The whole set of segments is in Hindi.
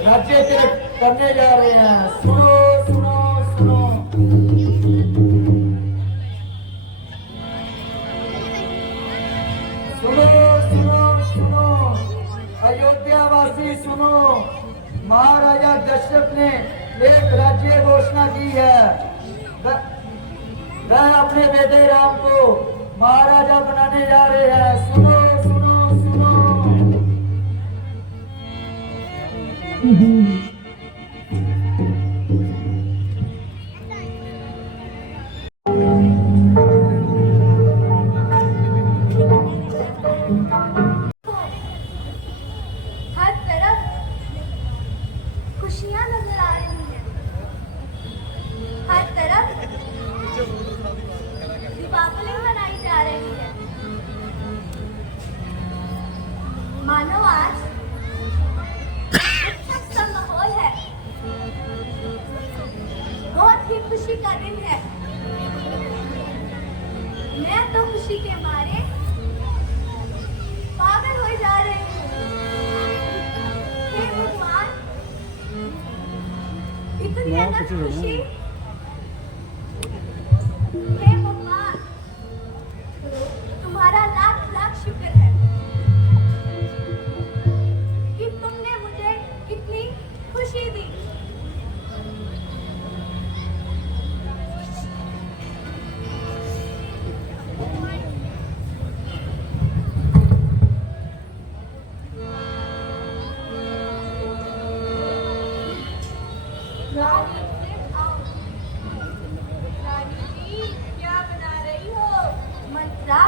राज्य तिलक करने जा रहे हैं। सुनो सुनो सुनो। सुनो सुनो सुनो अयोध्या वासी सुनो। महाराजा दशरथ ने एक राज्य घोषणा की है। वह अपने बेटे राम को महाराजा बनाने जा रहे हैं। सुनो सुनो सुनो। हर तरफ खुशियां नजर आ रही हैं। हर तरफ दीपावली मनाई जा रही है। मानो आज उत्सव सा माहौल है। बहुत ही खुशी का दिन है। मैं तो खुशी के मारे पागल हो जा रही हूँ। हे भगवान, इतनी अलग खुशी। हे भगवान, तुम्हारा लाख लाख शुक्र है कि तुमने मुझे इतनी खुशी दी। रानी जी, क्या बना रही हो? मंत्रा,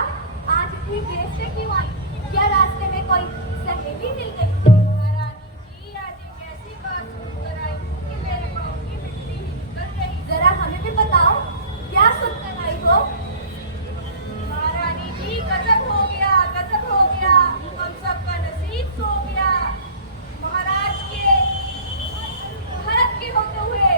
आज इतनी देर से क्यों आई? क्या रास्ते में कोई सहेली मिल गई? रानी जी, आज एक ऐसी बात सुनकर आई कि मेरे पाँव की मिट्टी ही निकल गई। जरा हमें भी बताओ, क्या सुनकर आई हो? महारानी जी, गजब हो गया, गजब हो गया। हम सबका नसीब सो गया। महाराज के भारत के होते हुए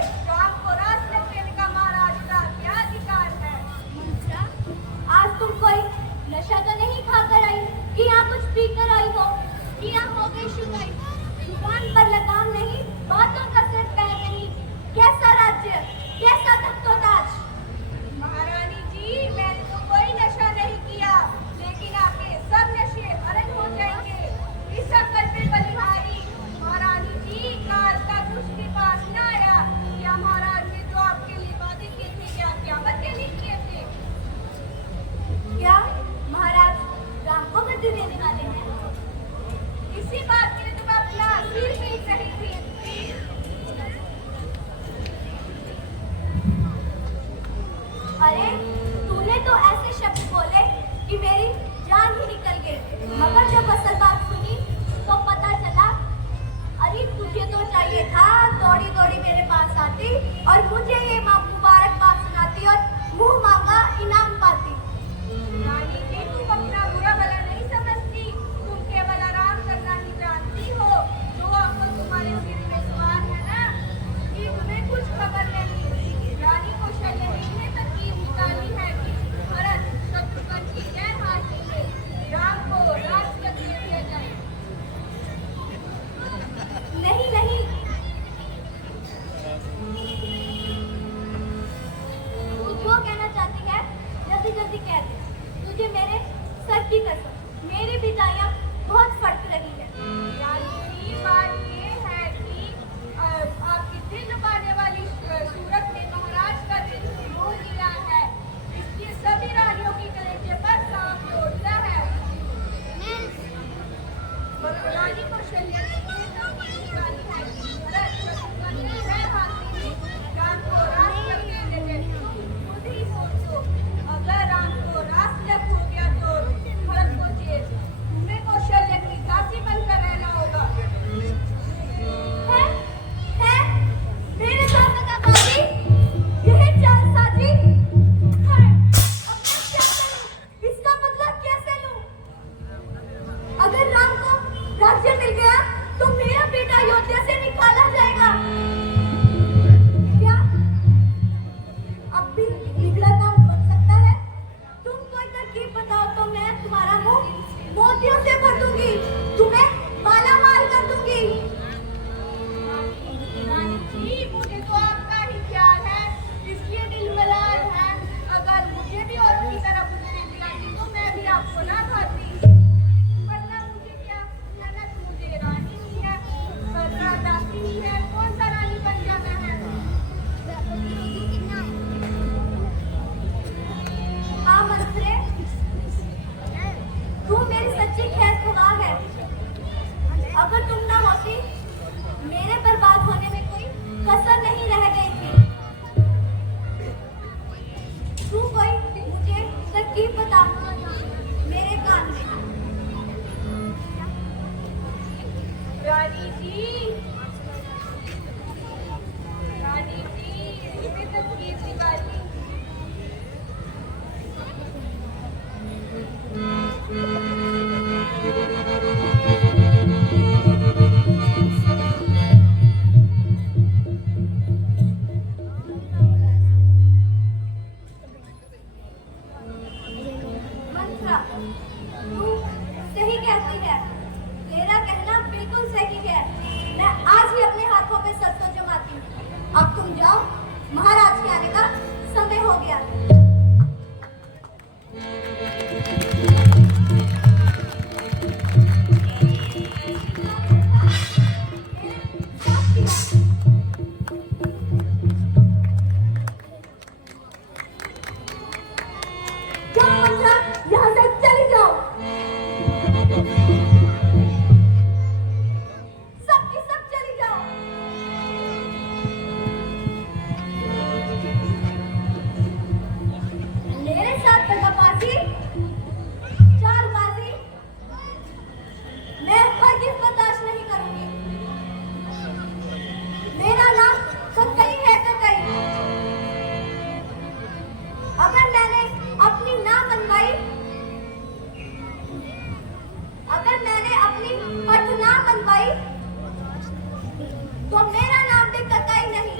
तो मेरा नाम भी कतई नहीं।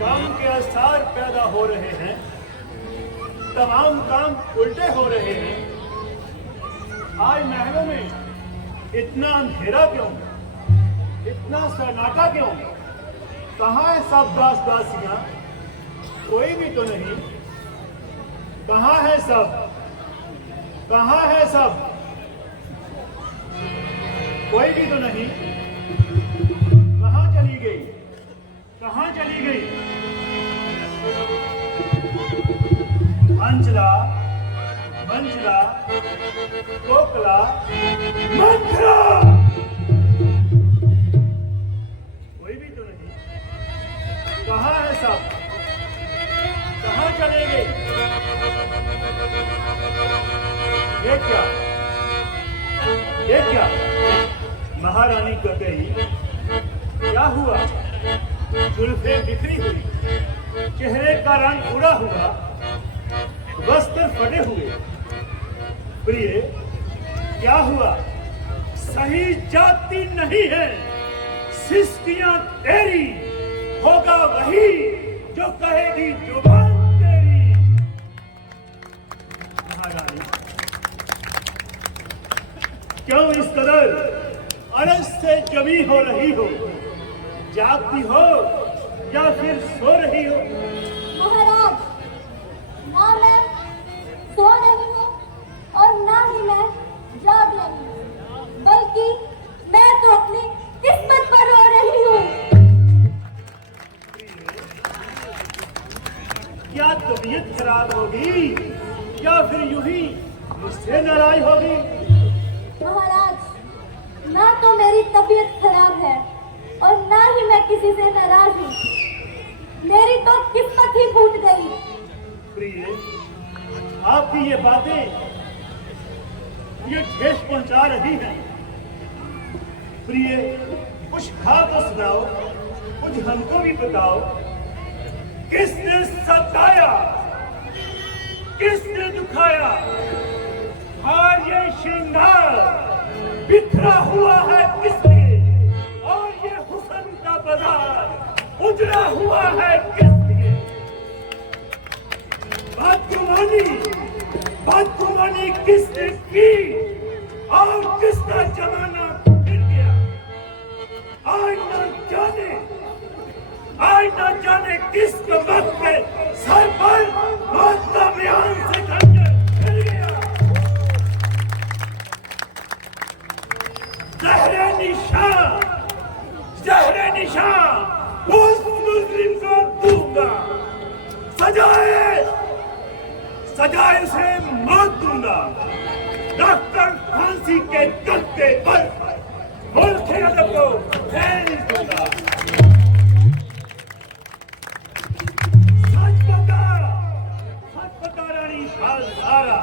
काम के आसार पैदा हो रहे हैं, तमाम काम उल्टे हो रहे हैं। आज महलों में इतना अंधेरा क्यों, इतना सन्नाटा क्यों? कहाँ है सब दास दासियां? कोई भी तो नहीं। कहाँ है सब? कहाँ है सब? कोई भी तो नहीं। कहाँ चली गई? कहाँ चली गई? अंचला, मंचला, कोकला, मंथरा, कोई भी तो नहीं। कहाँ है सब? कहाँ चले गए? ये क्या? ये क्या? महारानी कतई, क्या हुआ? जुल्फें बिखरी हुई, चेहरे का रंग उड़ा हुआ, वस्त्र फटे हुए। प्रिय, क्या हुआ? सही जाति नहीं है, सिस्कियां तेरी, होगा वही जो कहेगी जुबान तेरी। महारानी, क्यों इस कदर अरस से जमी हो रही हो? जागती हो या फिर सो रही हो? महाराज, ना मैं सो रही हूँ और ना ही मैं जाग रही हूँ, बल्कि मैं तो अपनी किस्मत पर रो रही हूँ। क्या तबीयत खराब होगी या फिर यूं ही मुझसे नाराज होगी? महाराज, ना तो मेरी तबीयत खराब है और ना ही मैं किसी से नाराज हूँ। मेरी तो किस्मत ही फूट गई। प्रिय, आपकी ये बातें ये ठेस पहुंचा रही हैं। प्रिय, कुछ खा तो सुनाओ, कुछ हमको भी बताओ। किसने सताया, किसने दुखाया? और ये श्रृंगार बिखरा हुआ है किसलिए? और ये हुस्न का बाजार उजड़ा हुआ है किसलिए? बदगुमानी किसने की और किसका जमाना फिर गया? आज न जाने किस वक्त के सर पर मौत का बयान से खंजर फिर गया। जहरे निशान उस मुस्लिम को दूंगा, सजाए उसे मौत दूंगा। डॉक्टर फांसी के तख्ते पर मुल्क अदब को फैल दूंगा। सच बता रानी शालधारा,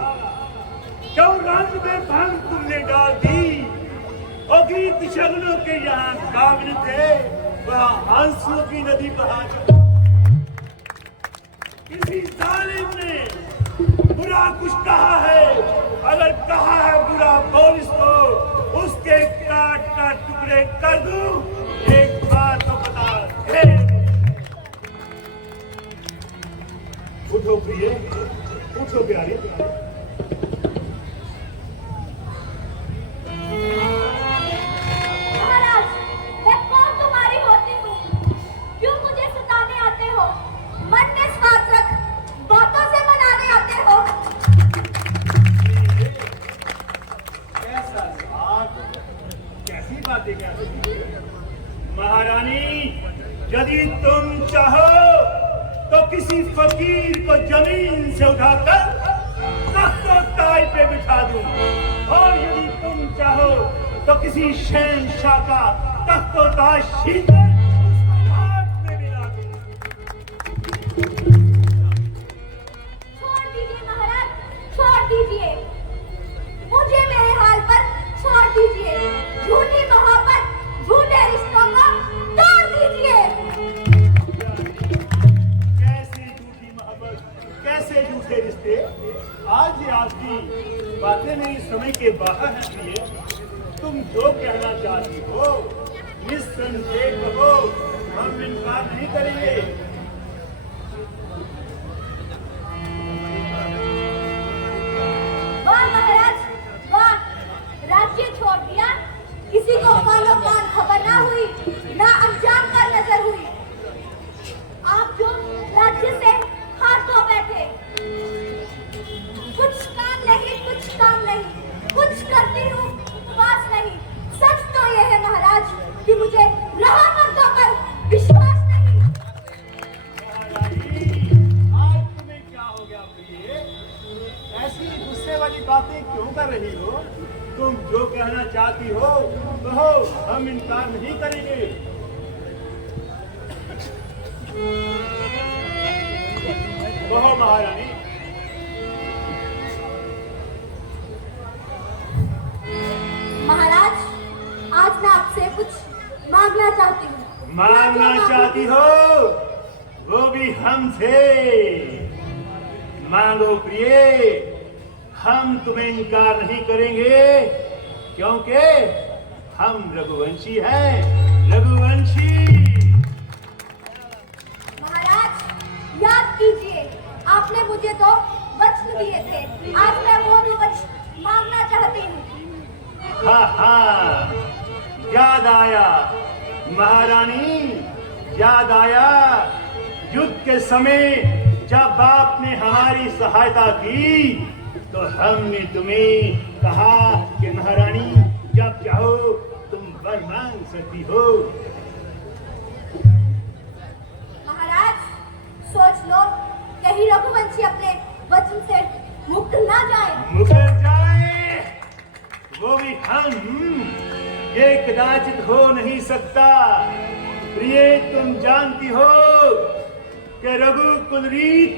क्यों रंग में भांग तुमने डाल दी? और गीत शगनों के यहाँ काबिल थे, वहाँ आंसुओं की नदी बहा दी। किसी जालिम ने बुरा कुछ कहा है, अगर कहा है बुरा बोल इसको, उसके काट काट टुकड़े कर दूं। एक बात तो बता दे। उठो प्रिय, उठो प्यारी। महाराज, मैं कौन तुम्हारी होती हूँ? क्यों मुझे सताने आते हो? मन में स्वार्थ रख बातों से मनाने आते हो। कैसा स्वार्थ, कैसी बातें कहती हो? महारानी, यदि तुम चाहो तो किसी फकीर को जमीन से उठाकर तख्तो-ताज पे बिठा दूं, और यदि तुम चाहो तो किसी शहंशाह का तख्तो-ताज छीनकर उसको हाथ में मिला दूं। छोड़ दीजिए महाराज, छोड़ दीजिए। मुझे मेरे हाल पर छोड़ दीजिए। झूठी मोहब्बत चाहती हो निस्संदेह कहो, हम इनकार नहीं करेंगे। वाह महाराज वाह, राज्य छोड़ दिया, किसी को कानो कान खबर ना हुई, ना अंजाम का नजर हुई। आप जो राज्य से हाथ धो बैठे, कुछ काम नहीं, कुछ काम नहीं, कुछ करती हूँ पास नहीं। सच तो ये है महाराज कि मुझे रहा मर्दों पर विश्वास नहीं। आज तुम्हें क्या हो गया प्रिय? ऐसी गुस्से वाली बातें क्यों कर रही हो? तुम जो कहना चाहती हो कहो, हम इनकार नहीं करेंगे। कहो महारानी। महाराज आज मैं आपसे कुछ मांगना चाहती हूँ। मांगना चाहती हो? वो भी हमसे। मांगो प्रिय, हम तुम्हें इनकार नहीं करेंगे, क्योंकि हम रघुवंशी हैं, रघुवंशी। महाराज याद कीजिए, आपने मुझे तो वचन दिए थे, आज मैं वो भी वचन मांगना चाहती हूँ। हाँ हाँ, याद आया महारानी, याद आया युद्ध के समय जब आपने हमारी सहायता की तो हमने तुम्हें कहा कि महारानी जब चाहो तुम वर मांग सकती हो। महाराज सोच लो, कहीं रघुवंशी अपने वचन से मुक्त ना जाए। मुकर जाए वो भी हम, ये कदाचित हो नहीं सकता। प्रिय तुम जानती हो कि रघु कुलरीत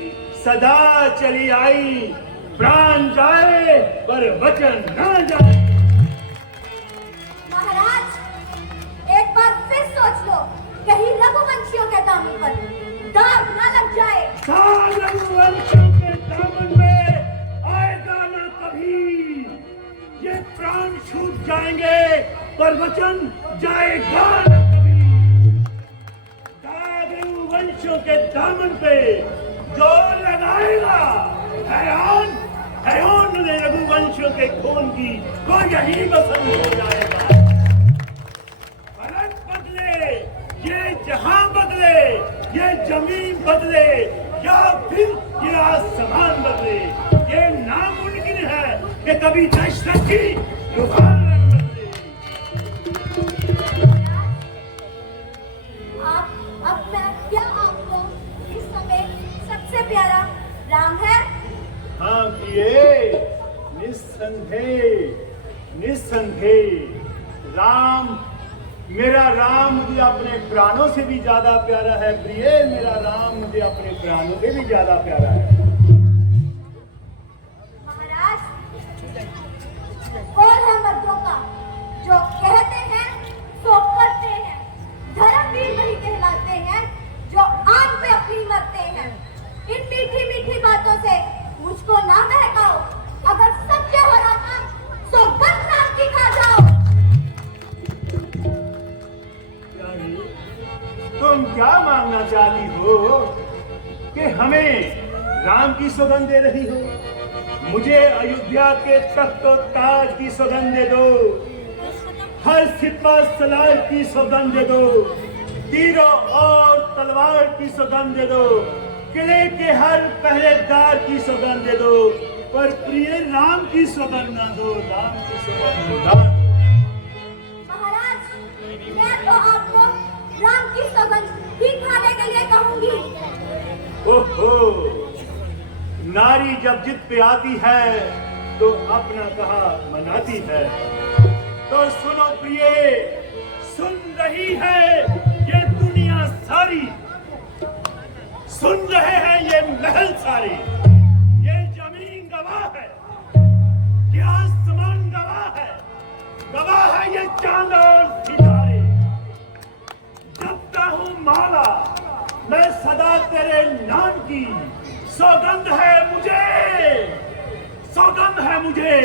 सदा चली आई, प्राण जाए पर वचन न जाए। महाराज एक बार फिर सोच लो, कहीं रघुवंशियों के दामन पर दाग न लग जाए। रघुवंशियों के दामन में आएगा न कभी, ये प्राण छूट जाएंगे पर वचन जाएगा न कभी। रघुवंशियों के दामन पे जो लगाएगा, हैरान हैरान ने रघुवंशियों के खून की वो यही पसंद हो जाएगा। भारत बदले, ये जहां बदले, ये जमीन बदले या फिर ये आसमान बदले, ये नामुमकिन है कि कभी दहशत की तूफान बदले। अब मैं क्या आपको इस समय सबसे प्यारा राम है? हाँ प्रिय, निस्संदेह निस्संदेह राम, मेरा राम मुझे अपने प्राणों से भी ज्यादा प्यारा है। प्रिय मेरा राम मुझे अपने प्राणों से भी ज्यादा प्यारा है। महाराज कौन है मर्दों का जो कहते हैं सो करते हैं, धर्मवीर वही कहलाते हैं जो आग पे अपनी मरते हैं। इन मीठी मीठी बातों से मुझको ना बहकाओ, अगर सत्य हो रहा था तो गंध की खा जाओ। तुम क्या मांगना चाहती हो कि हमें राम की सौगंध दे रही हो? मुझे अयोध्या के तख्त और ताज की सौगंध दे दो, हर सिपा सलार की सौगंध दे दो, तीरों और तलवार की सौगंध दे दो, किले के हर पहरेदार की सौगंध दे दो, पर प्रिय राम की सौगंध ना दो, राम की सौगंध ना दो। महाराज मैं तो आपको राम की सौगंध ही खाने के लिए कहूंगी। ओहो, नारी जब जिद पे आती है तो अपना कहा मनाती है। तो सुनो प्रिय, सुन रही है ये दुनिया सारी, सुन रहे हैं ये महल सारे, ये जमीन गवाह है, ये आसमान गवाह है, गवाह है ये चांद और सितारे। जपता हूँ माला मैं सदा तेरे नाम की, सौगंध है मुझे, सौगंध है मुझे,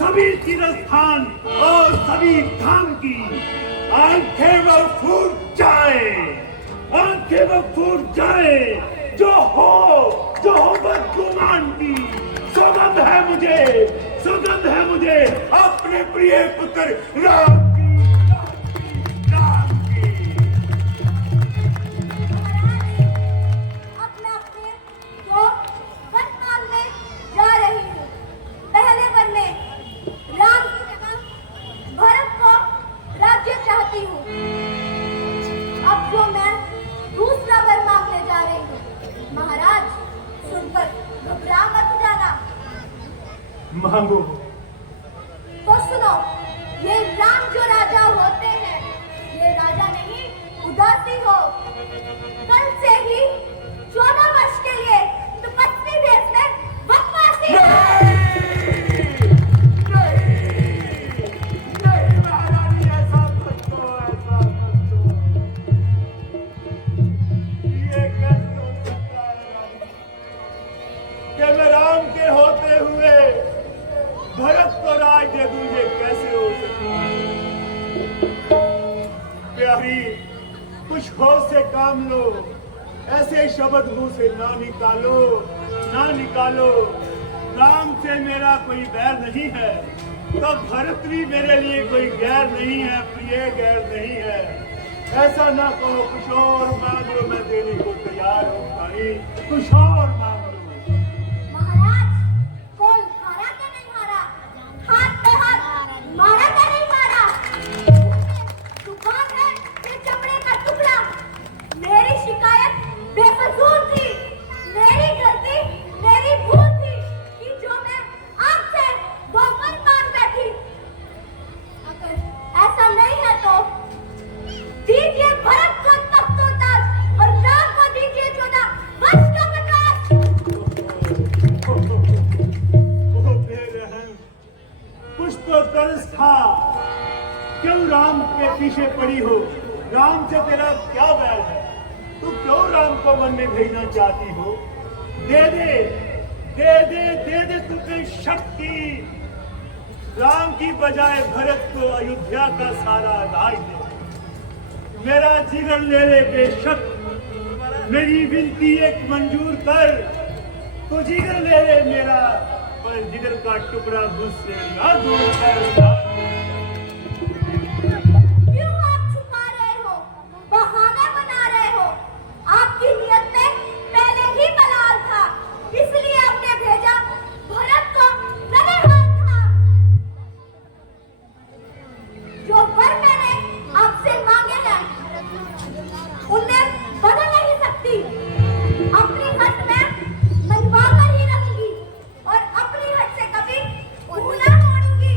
सभी तीर्थस्थान और सभी धाम की आंखें वो फूट जाए, आंखें वो फूट जाए। जो हो बदगुमान की सौगंध है मुझे अपने प्रिय पुत्र राम की। अब मैं अपने को वन मांगने जा रही हूँ। पहले वन में राम की जगह भरत को राज्य चाहती हूँ। अब जो मैं दूसरा वर मांगने जा रही हूँ। महाराज, सुनकर घबरा मत जाना। मांगो। तो सुनो, ये राम जो राजा होते हैं, ये राजा नहीं उदासी हो। कल से ही 14 वर्ष के लिए तपस्वी देश में वनवासी। नहीं महारानी, ऐसा मत करो। ये कैसे हो सकता है रानी? कि मैं राम के होते हुए भरत को राज दे दूं, ये कैसे हो सकता है? प्यारी, कुछ होश से काम लो। ऐसे शब्द मुंह से ना निकालो। राम से मेरा कोई बैर नहीं है, तो भरत भी मेरे लिए कोई गैर नहीं है, प्रिय गैर नहीं है। ऐसा ना कहो, कुछ और मांग लो, मैं देने को तैयार हूँ। प्यारी, कुछ और मांग लो। महाराज, कौन हारा के नहीं हारा, हाथ पे हाथ मारा के नहीं मारा। दुकान है ये चमड़े का टुकड़ा। मेरी शिकायत बेफजूल थी, मेरी गलती, मेरी भूल थी कि जो मैं आपसे वो वर मांग बैठी। अगर ऐसा नहीं है तो दीजिए भरत को तख्त-ओ-ताज और राम को दीजिए 14 वर्ष का वनवास। ओ बेरहम, कुछ तो तरस था। क्यों राम के पीछे पड़ी हो? राम से तेरा क्या बैर है? तू क्यों राम को वन में भेजना चाहती हो? दे दे तुझे शक्ति। राम की बजाय भरत को अयोध्या का सारा राज दे। मेरा जिगर ले ले बेशक, मेरी विनती एक मंजूर कर। तो जिगर ले ले मेरा, पर जिगर का टुकड़ा मुझसे ना दूर कर। क्यों आप छुपा रहे हो, बहाना बना रहे हो? आपकी नियत में पहले ही मलाल था, इसलिए आपने भेजा भरत को नरहर था। जो वर मैंने आपसे मांगे हैं, उन्हें बदल नहीं सकती। अपनी हट में मनवा कर ही रहूंगी और अपनी हट से कभी मुंह ना मोड़ूंगी।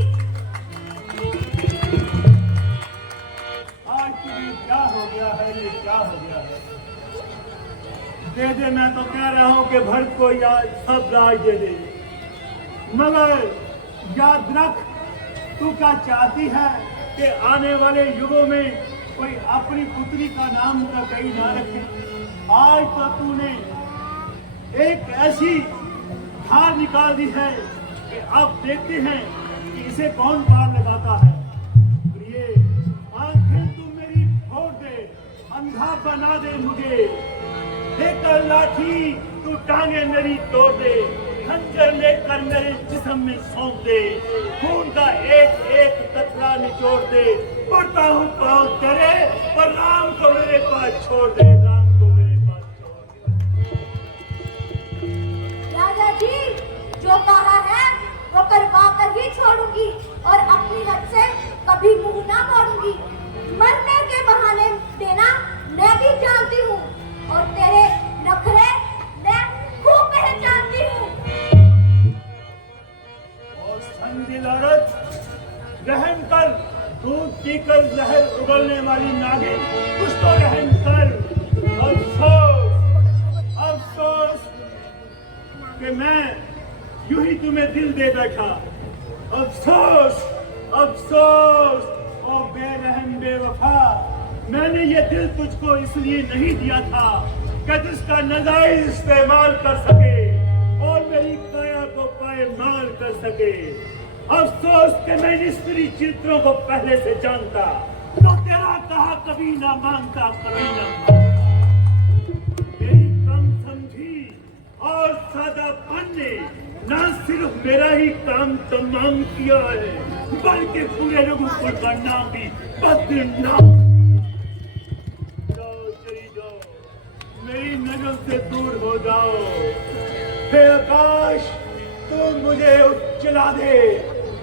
आज तुझे क्या हो गया है? ये क्या हो गया है? दे, मैं तो कह रहा हूं कि भरत को सब राज दे दे, मगर याद रख, तू क्या चाहती है कि आने वाले युगों में कोई अपनी पुत्री का नाम का कहीं ना रखे। आज तो तूने एक ऐसी धार निकाल दी है कि अब देखते हैं कि इसे कौन पार लगाता है। प्रिय, आंखें तू मेरी फोड़ दे, अंधा बना दे मुझे। लेकर लाठी तू टांगे मेरी तोड़ दे, खंजर लेकर मेरे जिस्म में सौंप दे, खून का एक एक कतरा निचोड़ दे। पड़ता हूँ पाँव तेरे, पर राम को मेरे पास छोड़ दे, राम को मेरे पास छोड़ दे। राजा जी, जो कहा है वो करवा कर ही छोड़ूंगी और अपनी हद से कभी मुंह ना मोड़ूंगी। मरने के बहाने देना मैं भी जानती हूँ और तेरे नखरे मैं खूब पहचानती हूँ। और संदिल औरत, रहम कर। दूध पीकर जहर उगलने वाली नागिन, कुछ तो रहम कर। अफसोस कि मैं यूं ही तुम्हें दिल दे बैठा। अफसोस ओ बेरहम बेवफा, मैंने ये दिल तुझको इसलिए नहीं दिया था कि जिसका नाजायज इस्तेमाल कर सके और मेरी काया को पायमाल कर सके। अफसोस कि मैं इन स्त्री चित्रों को पहले से जानता, तो तेरा कहा कभी ना मानता, कभी ना मानता। मेरी कम समझी और सादापन ने न सिर्फ मेरा ही काम तमाम किया है, बल्कि पूरे लोगों को बदनाम भी बदनाम। जाओ, चली जाओ, मेरी नजर से दूर हो जाओ। हे आकाश, तू मुझे उछला दे,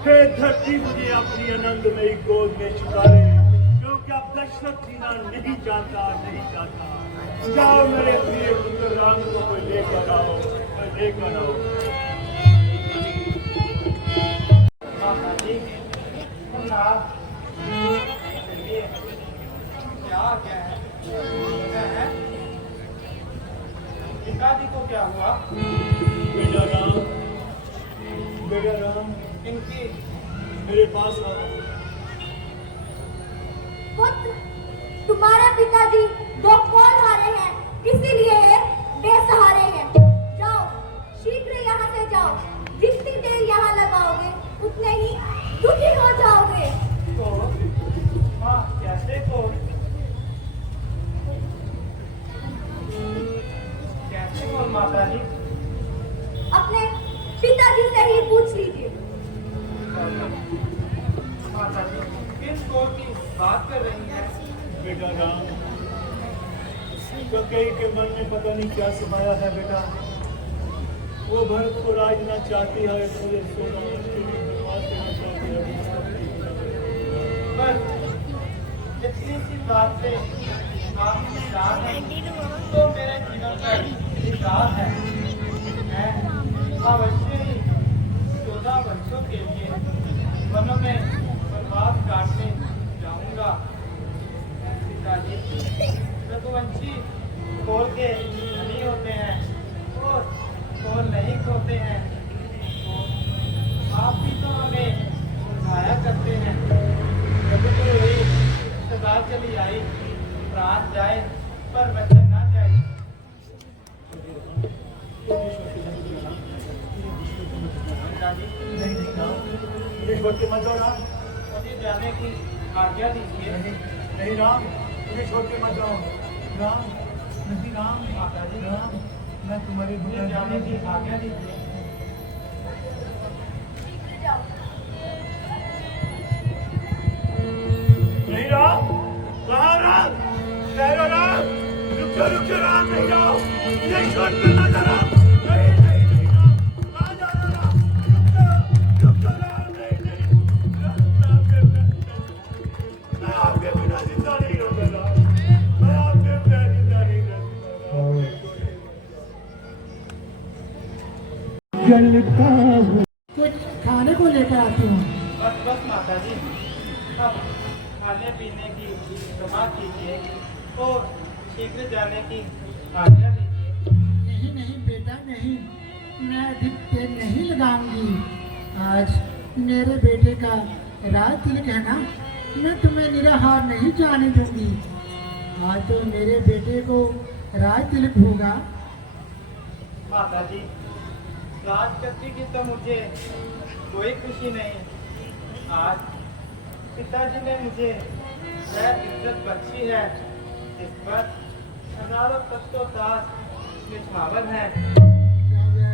हे धरती मुझे अपनी अनंत मेरी गोद में छुपा ले, क्योंकि अब दशरथ जीना नहीं चाहता, नहीं चाहता। जाओ मेरे प्रिय पुत्र राम को लेकर आओ, लेकर आओ। पिताजी को क्या हुआ? बेटा राम, इनकी मेरे पास आओ। पुत्र, तुम्हारे पिताजी दो कौन हारे हैं, इसीलिए ये बेसहारे हैं। जाओ, शीघ्र यहाँ से जाओ। जितनी देर यहाँ लगाओगे उतने ही दुखी हो जाओगे। को माँ कैसे को माता जी? अपने पिताजी से ही पूछ लीजिए। माता जी किस को की बात कर रही है? बेटा राम, कैकेयी के मन में पता नहीं क्या समाया है बेटा। वो भरत को राजना चाहती है, मुझे सोना बनवास देना चाहती है। बस इतनी सी बात से आप निराश हैं, तो मेरे जीवन पर विश्वास है। मैं अवश्य ही 14 वर्षों के लिए वनों में बर्बाद काटने जाऊंगा। पिताजी, रघुवंशी खोल के नहीं होते हैं और खोल नहीं खोते हैं, तो आप भी तो हमें उठाया करते हैं। कभी तो यही सदा चली आई, प्राण जाए पर वचन ना जाए। पिताजी, छोड़ के मत जाओ राम। मुझे जाने की आज्ञा दीजिए। नहीं राम, मुझे छोड़ के मत जाओ राम। नहीं राम, माता जी, राम, मैं तुम्हारी मुझे जाने की आज्ञा दीजिए। जाओ। नहीं राम, कहाँ राम? ठहरो राम, रुक जाओ राम, नहीं जाओ, मुझे छोड़ कर ना जा राम। नहीं राम, कहाँ जा रहा राम? रुक जाओ राम, नहीं मैं आपके बिना जिंदा नहीं रहूंगा राम, मैं आपके बिना जिंदा नहीं रहूंगा। जलता हूँ। कुछ खाने को लेकर आती हूँ। बस बस माता जी, अब खाने पीने की क्षमा कीजिए और शीघ्र जाने की आज्ञा दीजिए। नहीं नहीं बेटा नहीं, मैं अधिक देर नहीं लगाऊंगी। आज मेरे बेटे का राज तिलक है ना, मैं तुम्हें निराहार नहीं जाने दूंगी। आज तो मेरे बेटे को राज तिलक होगा। माता जी, राजगद्दी की तो मुझे कोई खुशी नहीं। आज पिताजी ने मुझे वह इज्जत बख्शी है जिस पर हजारों तत्व दास निछावर है। क्या वह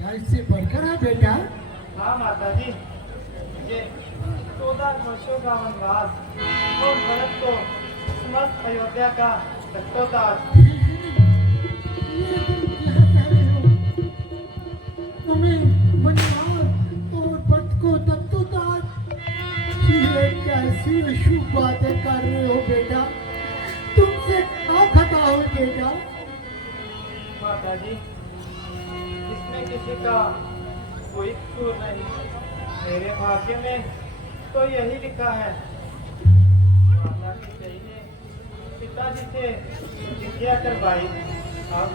राज से बढ़कर है बेटा? हाँ माता जी, मुझे 14 वर्षों का वनवास और भरत को समस्त अयोध्या का तत्वदास। ये तुम क्या कह रहे हो? तुम्हें वनवास और भरत को तत्वदास, ये कैसी अशुभ बातें कर रहे हो बेटा? तुमसे क्या खता हो बेटा? माता जी, इसमें किसी का कोई कसूर नहीं। मेरे भाग्य में तो यही लिखा है। माता की सही ने पिताजी से प्रतिज्ञा करवाई। अब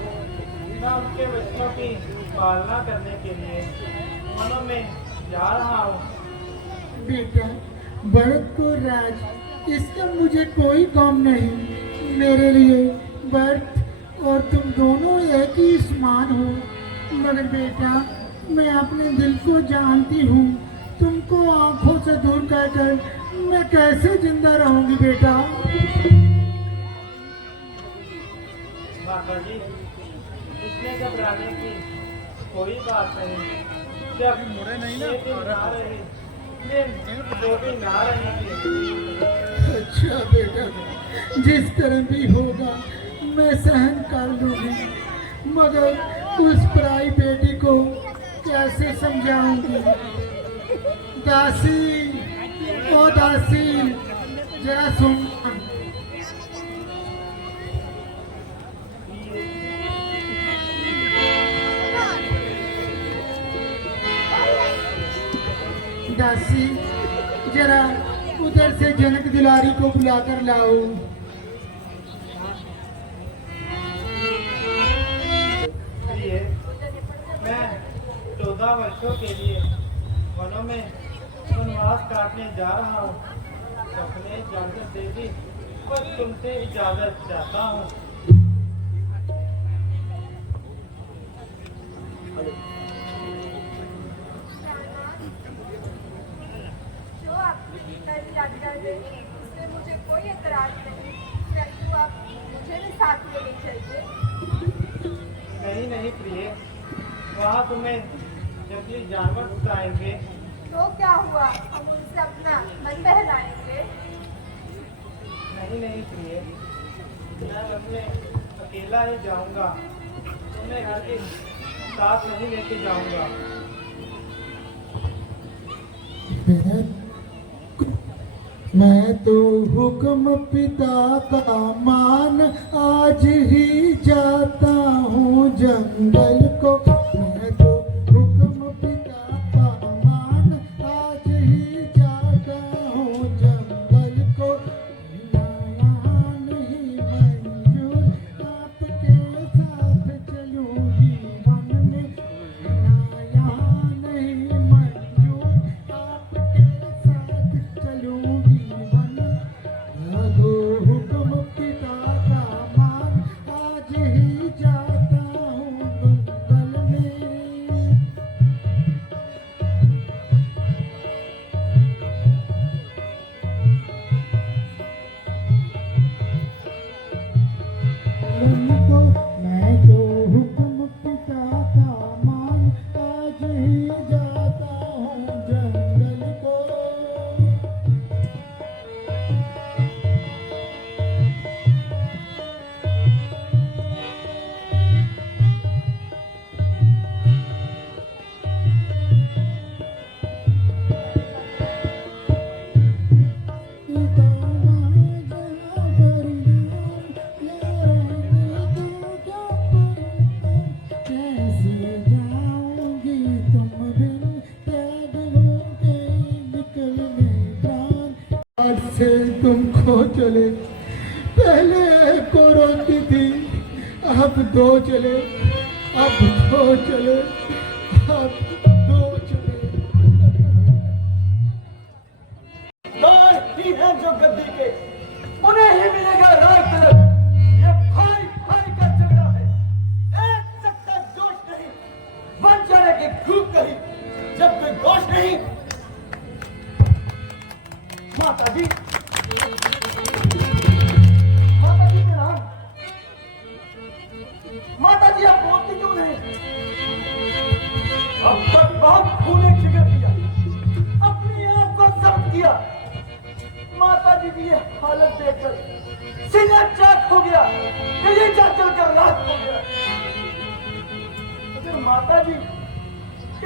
मैं उनके वचनों की पालना करने के लिए वनों में जा रहा हूँ। बेटा, भरत को राज, इसका मुझे कोई काम नहीं। मेरे लिए भरत और तुम दोनों एक ही समान हो। मगर बेटा, मैं अपने दिल को जानती हूँ। तुमको आंखों से दूर कहकर मैं कैसे जिंदा रहूंगी बेटा। माता जी, इसमें घबराने की कोई बात नहीं। जब ये दिन ना रहे, ये जो भी ना रहेंगे। अच्छा बेटा, जिस तरह भी होगा मैं सहन कर लूंगी, मगर उस पराई बेटी को कैसे समझाऊंगी। दासी, ओ दासी, जरा सुन। दासी, जरा उधर से जनक दुलारी को बुलाकर लाओ। इसलिए मैं 14 वर्षों के लिए वनों में वनवास काटने जा रहा हूँ। अपने इजाजत दे दी, पर तुमसे इजाजत चाहता हूँ। जो आपकी कल यात्रा है उससे मुझे कोई एतराज नहीं, परंतु आप मुझे भी साथ लेने चाहिए। नहीं नहीं प्रिय, वहाँ तुम्हें जंगली जानवर उठाएंगे। तो क्या हुआ, हम उनसे अपना मन बहलाएंगे। नहीं नहीं प्रिय, मैं अपने अकेला ही जाऊंगा, तुम्हें हर दिन साथ नहीं लेके जाऊंगा। मैं तो हुक्म पिता का मान आज ही जाता हूँ जंगल को। मैं तो हुक्म पिता का मान आज ही जाता हूँ जंगल को। यहाँ नहीं मंजूर आपके साथ चलूंगी वन में। यहाँ नहीं मंजूर आपके साथ चलूंगी वन में। मैं तो हुक्म पिता का मान आज ही जाता हूँ जंगल में। को मैं तो हुक्म पिता का मान आज ही जाता हूँ जंगल को। से तुम खो चले, पहले को रोती थी, अब दो चले, अब दो चले, अब दो चले। ही हैं जो गद्दी के, उन्हें ही मिलेगा राज तिलक। ये भाई भाई का झगड़ा है, एक सत्ता दोष नहीं, बन जाने की खूब कही, जब कोई दोष नहीं। माता जी, माता जी प्रणाम। माता जी आप बोलती क्यों नहीं? अब तक बहुत खूने जिगर किया, अपनी आंख को जब्त किया। माता जी की ये हालत देखकर सीना चाक हो गया, दिल्ली जा चलकर रात हो गया। अगर माता जी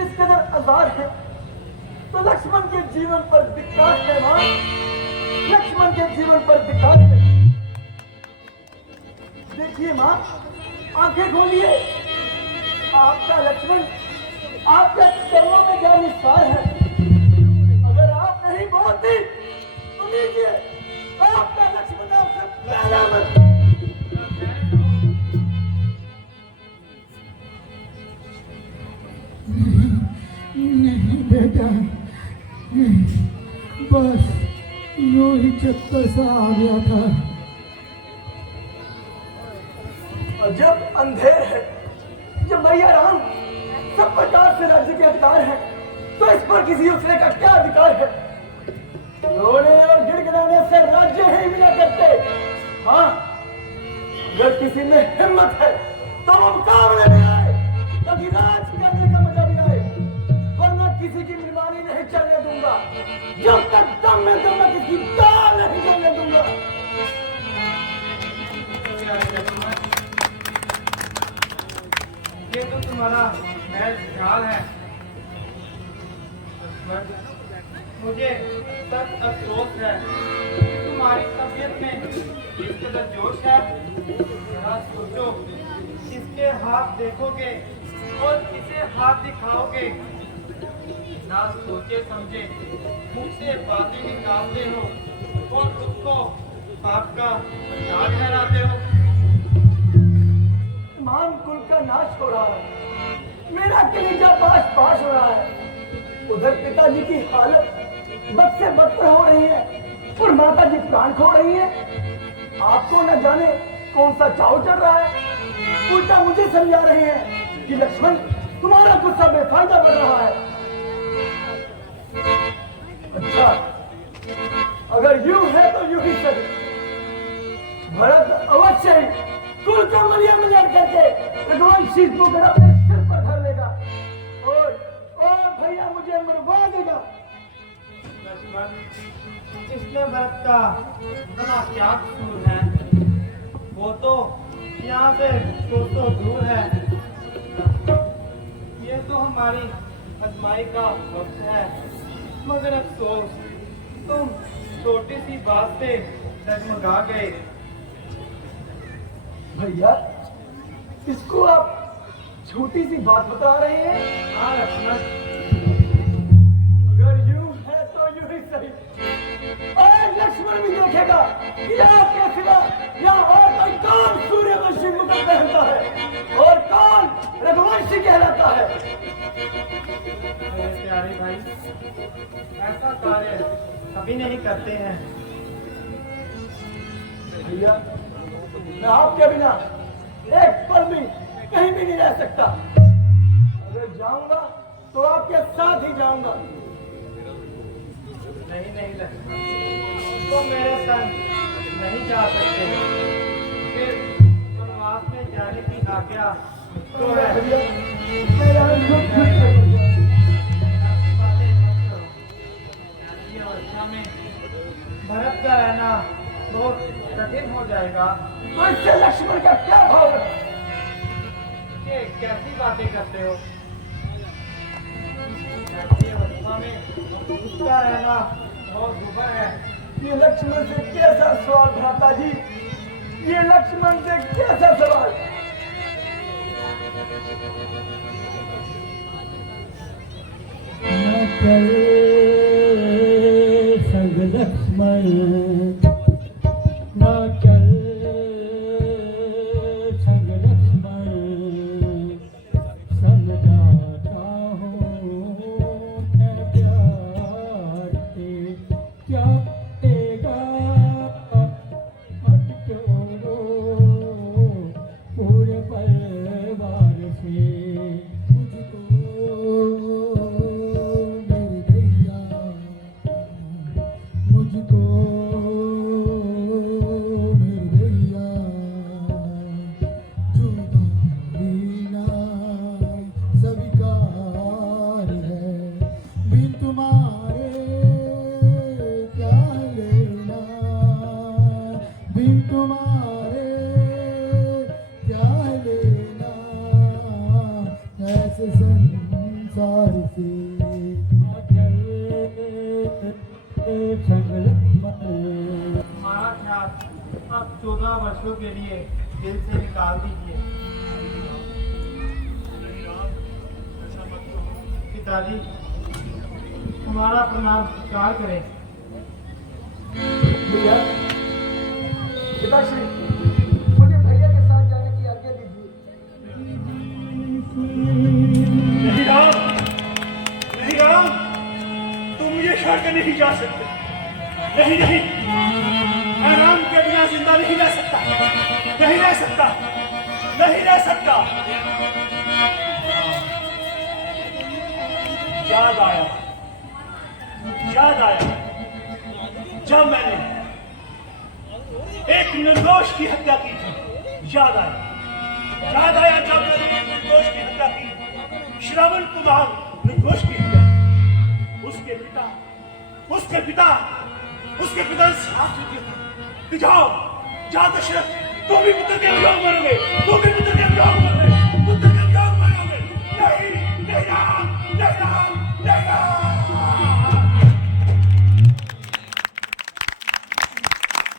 इस कदर आजाद है तो लक्ष्मण के जीवन पर विकास है मां, लक्ष्मण के जीवन पर विकास है। देखिए मां, आंखें खोलिए, आपका लक्ष्मण आपके चरणों में क्या निस्तार है। अगर आप नहीं बोलती तो लीजिए, आपका लक्ष्मण आपसे पहला मत। नहीं बेटा, नहीं, बस यूं ही चक्कर सा आ गया था। और जब अंधेर है, जब मैया राम सब प्रकार से राज्य के हकदार हैं, तो इस पर किसी दूसरे का क्या अधिकार है? रोने और गिड़गिड़ाने से राज्य ही मिला करते। हाँ, अगर किसी में हिम्मत है तो वो मुकाबले में आए, तभी राज करने का मजा भी आए, वरना किसी की बीमारी नहीं चलने दूंगा। जब तक दम में दम मैं किसी दाल नहीं चलने दूंगा। ये तो तुम्हारा महज ख्याल है। मुझे सच अफसोस है कि तुम्हारी तबीयत में इस कदर जोश है। जरा सोचो, किसके हाथ देखोगे और किसे हाथ दिखाओगे? ना सोचे समझे मुझ से बातें निकालते हो और खुद को आपका नाज ठहराते हो। मान कुल का नाश हो रहा है, मेरा कलेजा पास पास हो रहा है। उधर पिताजी की हालत बद से बदतर हो रही है और माता जी प्राण खो रही है। आपको न जाने कौन सा चाव चढ़ रहा है। उल्टा मुझे समझा रहे हैं कि लक्ष्मण, तुम्हारा गुस्सा बेफायदा बढ़ रहा है। अच्छा, अगर यूं है तो यूं ही सही। भरत अवश्य ही कुल का मलिया मिलान करके रघुवंशी को अपने सिर पर धर लेगा और भैया मुझे मरवा देगा। लक्ष्मण, इसमें भरत का बड़ा क्या कसूर है? वो तो यहाँ से कोसों दूर है। ये तो हमारी आजमाई का वक्त है, मगर अफसोस तुम छोटी सी बात से डगमगा गए। भैया, इसको आप छोटी सी बात बता रहे हैं? हाँ लक्ष्मण, अगर यूं है तो यूं ही सही। और लक्ष्मण भी देखेगा कि आपके सिवा यहाँ और कोई कौन सूर्यवंशी मुकुट पहनता है और कौन रघुवंशी कहलाता है। मेरे प्यारे भाई, ऐसा कार्य कभी नहीं करते हैं। भैया, मैं आपके बिना एक पल भी कहीं भी नहीं रह सकता। अगर जाऊंगा तो आपके साथ ही जाऊंगा। नहीं नहीं लक्ष्मण, तो मेरे संग नहीं जा सकते। फिर वनवास में जाने की आज्ञा तो है। भैया, मेरा दुख है। बातें मत करो। ऐसी अवस्था में भरत का रहना बहुत कठिन हो जाएगा। तो इससे लक्ष्मण का क्या भाव है? ये कैसी बातें करते हो? ऐसी अवस्था में उसका रहना बहुत दुर्भर है। ये लक्ष्मण से कैसा सवाल भ्राता जी? ये लक्ष्मण से कैसा सवाल? न चले संग लक्ष्मण, न चले संग लक्ष्मण, समझाता हूँ मैं प्यार से क्या देगा। मत छोड़ो पूरे परिवार से मुझको मेरे भैया, जुदाई ना स्वीकार है। बिन तुम्हारे क्या लेना, बिन तुम्हारे क्या लेना, ऐसे संसार से हमारा ख्याल अब 14 वर्षों के लिए दिल से निकाल दीजिए। पिताजी, हमारा प्रणाम स्वीकार करें। भैया, पिताश्री, मुझे भैया के साथ जाने की आज्ञा दीजिए। नहीं राम, नहीं राम, तुम ये छोड़ के नहीं जा सकते। नहीं नहीं, मैं राम के बिना जिंदा नहीं रह सकता, नहीं रह सकता, नहीं रह सकता। याद आया जब मैंने एक निर्दोष की हत्या की थी। याद आया जब मैंने एक निर्दोष की हत्या की, श्रवण कुमार निर्दोष की हत्या। उसके पिता ने साथ दिया कि जाओ दशरथ, तुम भी पुत्र के अभियोग मरोगे।